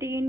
3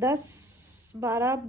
10-12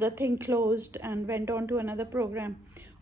the thing closed and went on to another program.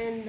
And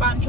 5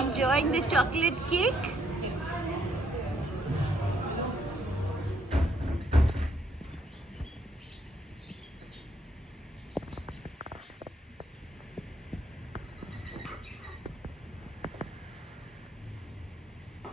enjoying the chocolate cake.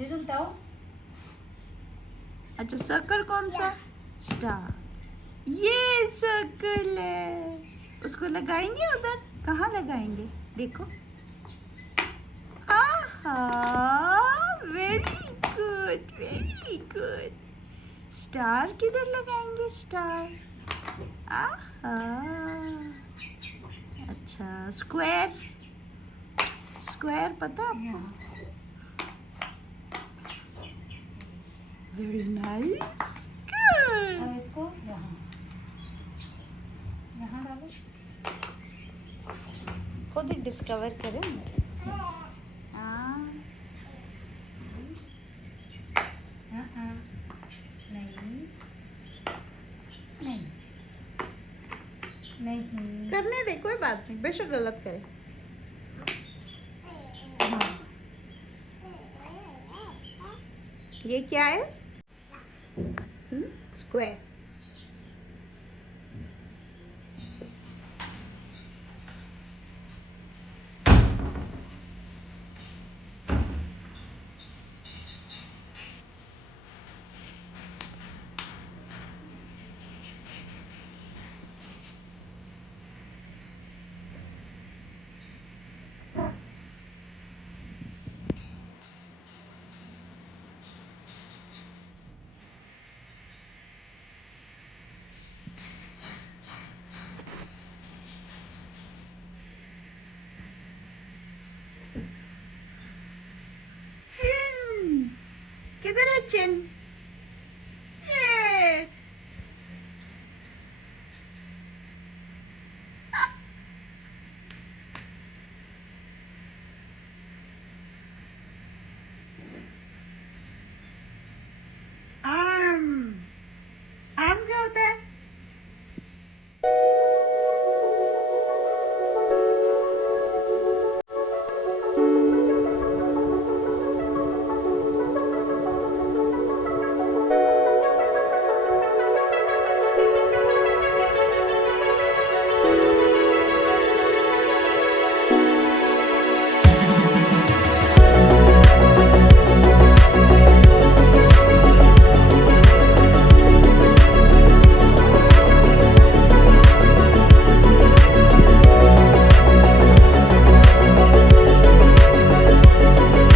जीजू बताओ अच्छा circle कौन सा? स्टार। ये सर्कल है, उसको लगाएंगे उधर। कहाँ लगाएंगे? देखो। आहा, very good very good. Star किधर लगाएंगे? स्टार। आहा, अच्छा स्क्वायर। स्क्वायर पता आपको? Very nice good. और इसको यहाँ यहाँ डालो खुद ही डिस्कवर करें। हाँ हाँ नहीं नहीं नहीं करने दे, कोई बात नहीं, बेशक गलत करे। हाँ ये क्या है? स्क्वायर। किधर है चिन?